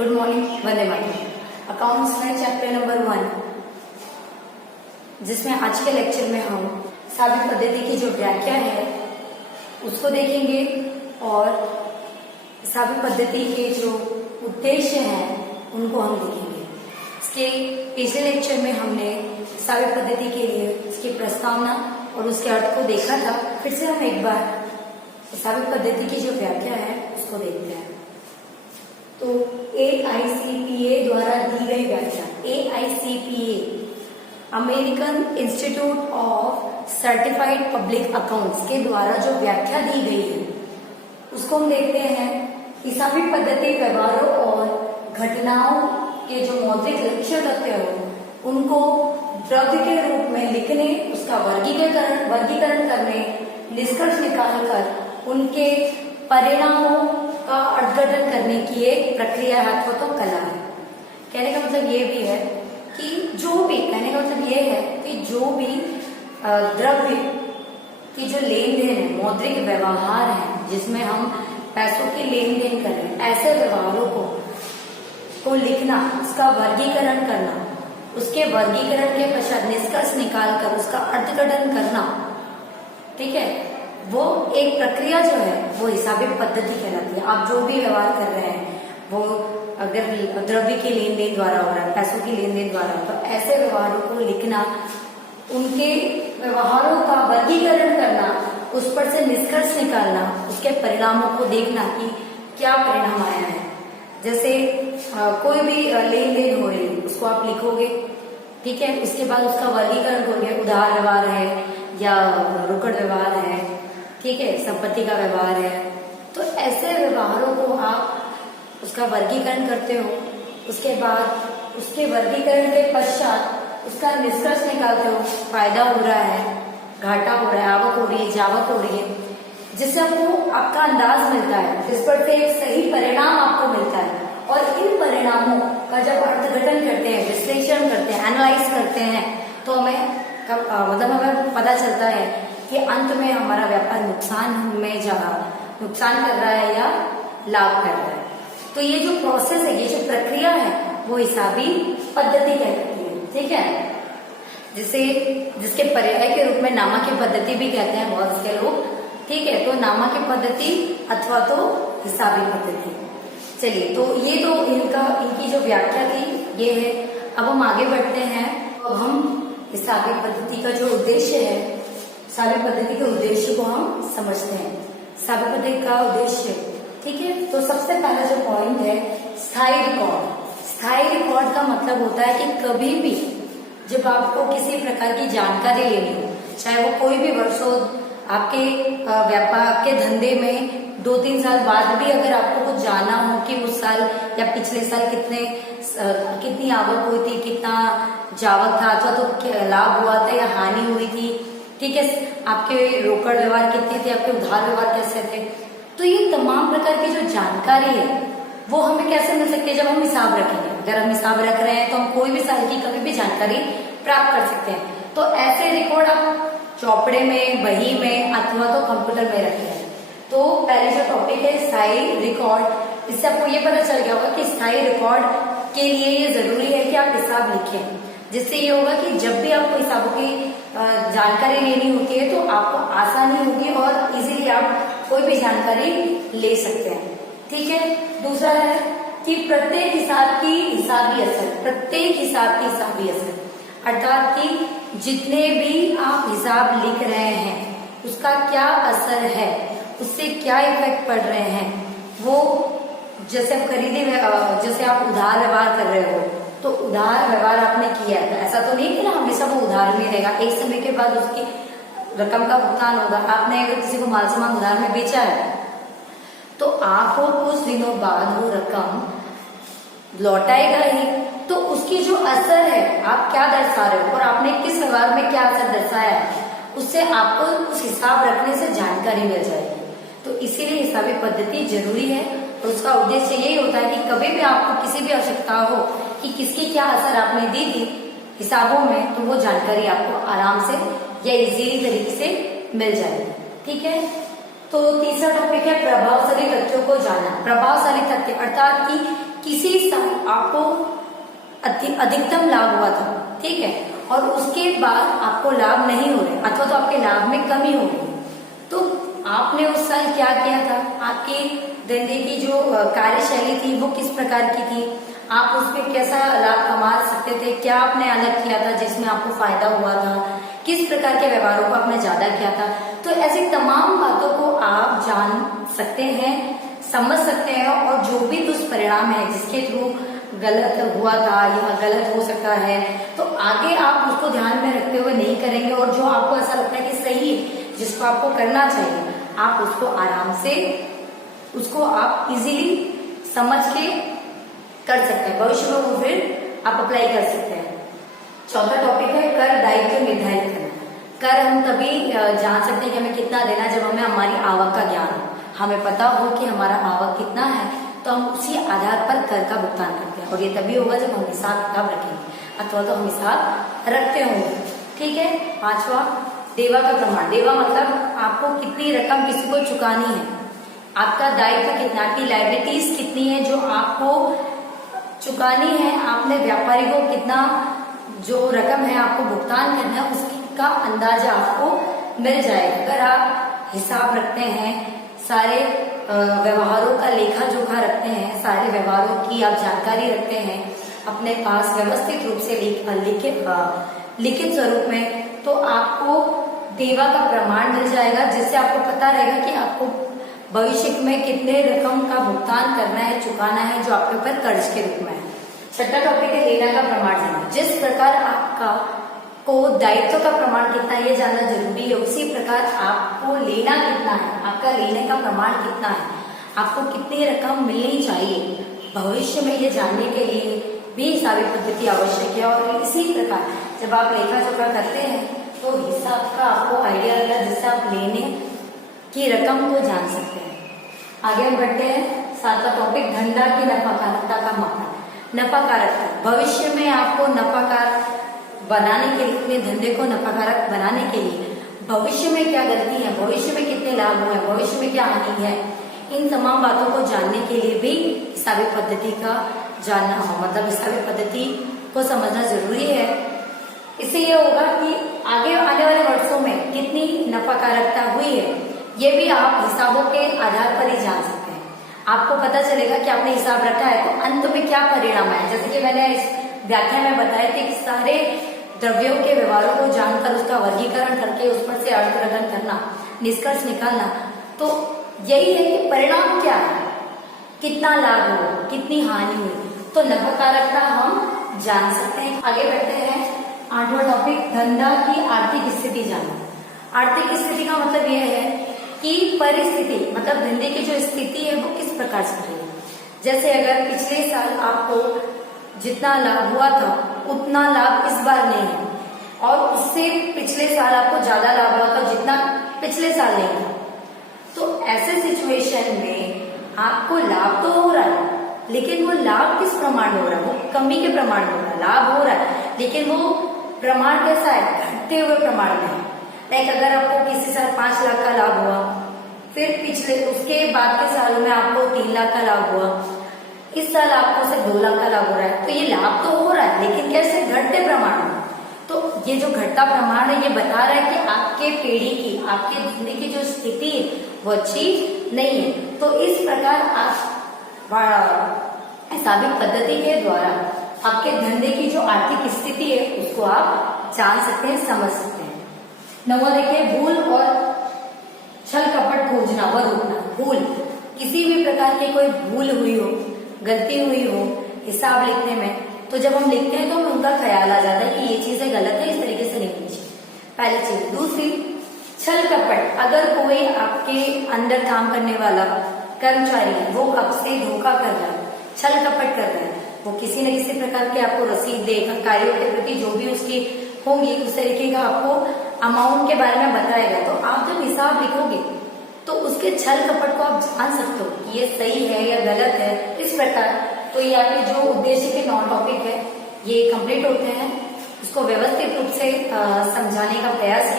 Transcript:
Good morning, Vande Mataram. Accounts में chapter number 1, जिसमें आज के लेक्चर में हम साबित पद्धति की जो व्याख्या है उसको देखेंगे और साबित पद्धति के जो उद्देश्य हैं उनको हम देखेंगे। इसके पिछले लेक्चर में हमने साबित पद्धति के लिए इसकी प्रस्तावना और उसके अर्थ को देखा था। फिर से हम एक बार साबित पद्धति की जो व्याख्या है उसको देखते हैं। तो AICPA द्वारा दी गई व्याख्या, AICPA American institute of certified public accounts के द्वारा जो व्याख्या दी गई है उसको हम देखते हैं कि साबित पद्धति व्यवहारों और घटनाओं के जो मौद्रिक लक्ष्य तथ्य हो उनको द्रव्य के रूप में लिखने, उसका वर्गीकरण करने, निष्कर्ष निकालकर उनके परिणामों का अर्थघटन करने की एक प्रक्रिया है अथवा तो कला है। कहने का मतलब ये भी है कि कहने का मतलब ये है कि जो भी द्रव्य की जो लेन देन है, मौद्रिक व्यवहार है जिसमें हम पैसों की लेन देन कर रहे हैं, ऐसे व्यवहारों को लिखना, उसका वर्गीकरण करना, उसके वर्गीकरण के पश्चात निष्कर्ष निकालकर उसका अर्थघटन करना, ठीक है, वो एक प्रक्रिया जो है वो हिसाबी पद्धति कहलाती है। आप जो भी व्यवहार कर रहे हैं वो अगर द्रव्य की लेन देन द्वारा हो रहा है, पैसों की लेन देन द्वारा, तो ऐसे व्यवहारों को लिखना, उनके व्यवहारों का वर्गीकरण करना, उस पर से निष्कर्ष निकालना, उसके परिणामों को देखना कि क्या परिणाम आया है। जैसे कोई भी लेन देन हो रही है उसको आप लिखोगे, ठीक है, उसके बाद उसका वर्गीकरण करोगे, उधार व्यवहार है या रोकड़ व्यवहार है, ठीक है, संपत्ति का व्यवहार है। तो ऐसे व्यवहारों को आप उसका वर्गीकरण करते हो, उसके बाद उसके वर्गीकरण के पश्चात उसका निष्कर्ष निकालते हो, फायदा हो रहा है, घाटा हो रहा है, आवक हो रही है, जावक हो रही है, जिससे आपको आपका अंदाज मिलता है, जिस पर से एक सही परिणाम आपको मिलता है। और इन परिणामों का जब अर्थघटन करते हैं, विश्लेषण करते हैं, एनालाइज करते हैं, तो हमें पता चलता है कि अंत में हमारा व्यापार नुकसान कर रहा है या लाभ कर रहा है। तो ये जो प्रोसेस है, ये जो प्रक्रिया है वो हिसाबी पद्धति कहलाती है, ठीक है, जिसके पर्याय के रूप में नामांकन पद्धति भी कहते हैं बहुत से लोग, ठीक है। तो नामांकन पद्धति अथवा तो हिसाबी पद्धति। चलिए, तो ये तो इनकी जो व्याख्या थी ये है। अब हम आगे बढ़ते हैं। अब हम हिसाबी पद्धति का जो उद्देश्य है, साबित पद्धति के उद्देश्य को हम समझते हैं। साबित पद्धति का उद्देश्य, ठीक है, तो सबसे पहला जो पॉइंट है स्थायी रिकॉर्ड। स्थायी रिकॉर्ड का मतलब होता है कि कभी भी जब आपको किसी प्रकार की जानकारी लेनी हो, चाहे वो कोई भी वर्ष हो, आपके व्यापार के धंधे में 2-3 साल बाद भी अगर आपको कुछ जानना हो कि उस साल या पिछले साल कितनी आवक हुई थी, कितना जावक था, अथवा तो लाभ हुआ था या हानि हुई थी, ठीक है, आपके रोकड़ व्यवहार कितने थे, आपके उधार व्यवहार कैसे थे, तो ये तमाम प्रकार की जो जानकारी है वो हमें कैसे मिल सकती है जब हम हिसाब रखेंगे। अगर हम हिसाब रख रहे हैं तो हम कोई भी साल की कभी भी जानकारी प्राप्त कर सकते हैं। तो ऐसे रिकॉर्ड आप चौपड़े में, बही में अथवा तो कंप्यूटर में रखें। तो पहले जो टॉपिक है स्थायी रिकॉर्ड, इससे आपको ये पता चल गया होगा कि स्थायी रिकॉर्ड के लिए ये जरूरी है कि आप हिसाब लिखें, जिससे ये होगा कि जब भी आपको हिसाबों की जानकारी लेनी होती है तो आपको आसानी होगी और इजीली आप कोई भी जानकारी ले सकते हैं, ठीक है। दूसरा है कि प्रत्येक हिसाब की हिसाबी असर, अर्थात कि जितने भी आप हिसाब लिख रहे हैं उसका क्या असर है, उससे क्या इफेक्ट पड़ रहे हैं। वो जैसे आप उधार व्यवहार कर रहे हो, तो उधार व्यवहार आपने किया है, ऐसा तो नहीं कि ना हमेशा वो उधार में रहेगा, एक समय के बाद उसकी रकम का भुगतान होगा। आपने अगर किसी को माल सामान उधार में बेचा है तो आपको कुछ दिनों बाद वो रकम लौटाएगा ही, तो उसकी जो असर है, आप क्या दर्शा रहे हो और आपने किस व्यवहार में क्या असर दर्शाया है, उससे आपको उस हिसाब रखने से जानकारी मिल जाएगी। तो इसीलिए हिसाबी पद्धति जरूरी है और उसका उद्देश्य यही होता है कि कभी भी आपको किसी भी आवश्यकता हो कि किसकी क्या असर आपने दी थी हिसाबों में, तो वो जानकारी आपको आराम से या इजीली तरीके से मिल जाएगी, ठीक है। तो तीसरा टॉपिक है प्रभावशाली तथ्यों को जानना। प्रभावशाली तथ्य अर्थात कि किसी साल आपको अधिकतम लाभ हुआ था, ठीक है, और उसके बाद आपको लाभ नहीं हो रहे अथवा तो आपके लाभ में कमी हो रही, तो आपने उस साल क्या किया था, आपकी धंधे की जो कार्यशैली थी वो किस प्रकार की थी, आप उसमें कैसा लाभ कमा सकते थे, क्या आपने अलग किया था जिसमें आपको फायदा हुआ था, किस प्रकार के व्यवहारों को आपने ज्यादा किया था। तो ऐसी तमाम बातों को आप जान सकते हैं, समझ सकते हैं, और जो भी दुष्परिणाम है जिसके थ्रू गलत हुआ था या गलत हो सकता है, तो आगे आप उसको ध्यान में रखते हुए नहीं करेंगे, और जो आपको ऐसा लगता है कि सही है, जिसको आपको करना चाहिए, आप उसको आराम से, उसको आप इजीली समझ के कर सकते हैं, भविष्य में वो फिर आप अप्लाई कर सकते हैं। चौथा टॉपिक है कर दायित्व निर्धारित करना। कर हम तभी जान सकते हैं कि हमें कितना देना जब हमें हमारी आवक का ज्ञान हो, हमें पता हो कि हमारा आवक कितना है, तो हम उसी आधार पर कर का भुगतान करते हैं, और ये तभी होगा जब हम हिसाब किताब रखेंगे अथवा तो हम हिसाब रखते होंगे, ठीक है। पांचवा, देवा का प्रमाण। देवा मतलब आपको कितनी रकम किसी को चुकानी है, आपका दायित्व कितना, आपकी लायबिलिटीज कितनी है जो आपको चुकानी है, आपने व्यापारी को कितना जो रकम है आपको भुगतान करना है, उसका अंदाजा आपको मिल जाएगा। अगर आप हिसाब रखते हैं, सारे व्यवहारों का लेखा जोखा रखते हैं, सारे व्यवहारों की आप जानकारी रखते हैं अपने पास व्यवस्थित रूप से लिखित स्वरूप में, तो आपको देवा का प्रमाण मिल जाएगा, जिससे आपको पता रहेगा कि आपको भविष्य में कितने रकम का भुगतान करना है, चुकाना है, जो आपके ऊपर कर्ज के रूप में है। छठा टॉपिक है लेना का प्रमाण देना। जिस प्रकार आपका को दायित्व का प्रमाण कितना है ये जानना जरूरी है, उसी प्रकार आपको लेना कितना है, आपका लेने का प्रमाण कितना है, आपको कितनी रकम मिलनी चाहिए भविष्य में, ये जानने के लिए भी हिसाबी पद्धति आवश्यक है। और इसी प्रकार जब आप लेखा जोखा करते हैं तो हिसाब का आपको आइडिया रहेगा, जिससे आप लेने की रकम को जान सकते हैं। आगे हम बढ़ते हैं। सातवां टॉपिक धंधा की नफाकारकता का मापन। नफाकारकता, भविष्य में आपको नफाकार बनाने के लिए, अपने धंधे को नफाकारक बनाने के लिए भविष्य में क्या गलती है, भविष्य में कितने लाभ हुए, भविष्य में क्या हानि है, इन तमाम बातों को जानने के लिए भी हिसाबी पद्धति का जानना हो, मतलब हिसाबी पद्धति को समझना जरूरी है। इससे ये होगा कि आगे आने वाले वर्षों में कितनी नफाकारकता हुई है, ये भी आप हिसाबों के आधार पर ही जान सकते हैं। आपको पता चलेगा कि आपने हिसाब रखा है तो अंत में क्या परिणाम है। जैसे कि मैंने इस व्याख्या में बताया था कि सारे द्रव्यों के व्यवहारों को जानकर उसका वर्गीकरण करके उस पर से अर्थग्रहण करना, निष्कर्ष निकालना, तो यही है कि परिणाम क्या है, कितना लाभ हो, कितनी हानि हुई, तो नफाकारकता हम जान सकते हैं। आगे बढ़ते हैं। आठवां टॉपिक धंधा की आर्थिक स्थिति जानना। आर्थिक स्थिति का मतलब यह है कि परिस्थिति, मतलब धंधे की जो स्थिति है वो किस प्रकार से रही है। जैसे अगर पिछले साल आपको जितना लाभ हुआ था उतना लाभ इस बार नहीं है, और उससे पिछले साल आपको ज्यादा लाभ हुआ था जितना पिछले साल नहीं था, तो ऐसे सिचुएशन में आपको लाभ तो हो रहा है, लेकिन वो लाभ किस प्रमाण में हो रहा है, वो कमी के प्रमाण में हो रहा है। लाभ हो रहा है लेकिन वो प्रमाण कैसा है, घटते हुए प्रमाण में है। लाइक अगर आपको किसी साल 5 लाख का लाभ हुआ, फिर पिछले उसके बाद के सालों में आपको 3 लाख का लाभ हुआ, इस साल आपको सिर्फ 2 लाख का लाभ हो रहा है, तो ये लाभ तो हो रहा है लेकिन कैसे, घटते प्रमाण में। तो ये जो घटता प्रमाण है ये बता रहा है कि आपके पीढ़ी की, आपके धंधे की जो स्थिति है वो अच्छी नहीं है। तो इस प्रकार आप हिसाबी पद्धति के द्वारा आपके धंधे की जो आर्थिक स्थिति है उसको आप जान सकते हैं, समझ सकते हैं। नंबर देखिए, भूल और छल कपट खोजना व रोकना। भूल, किसी भी प्रकार की कोई भूल हुई हो, गलती हुई हो हिसाब लिखने में, तो जब हम लिखते हैं तो हमें उनका ख्याल आ जाता है कि ये चीजें गलत है, इस तरीके से नहीं लिखनी चाहिए, पहली चीज। दूसरी, छल कपट, अगर कोई आपके अंडर काम करने वाला कर्मचारी है वो आपसे धोखा कर रहा है, छल कपट कर रहा है, वो किसी न किसी प्रकार के आपको रसीद देगा, कार्यों के प्रति जो भी उसकी होंगी उस तरीके का आपको अमाउंट के बारे में बताएगा, तो आप जब हिसाब लिखोगे तो उसके छल कपट को आप जान सकते हो कि ये सही है या गलत है, इस प्रकार। तो ये आपके जो उद्देश्य के 9 टॉपिक है ये कंप्लीट होते हैं, उसको व्यवस्थित रूप से समझाने का प्रयास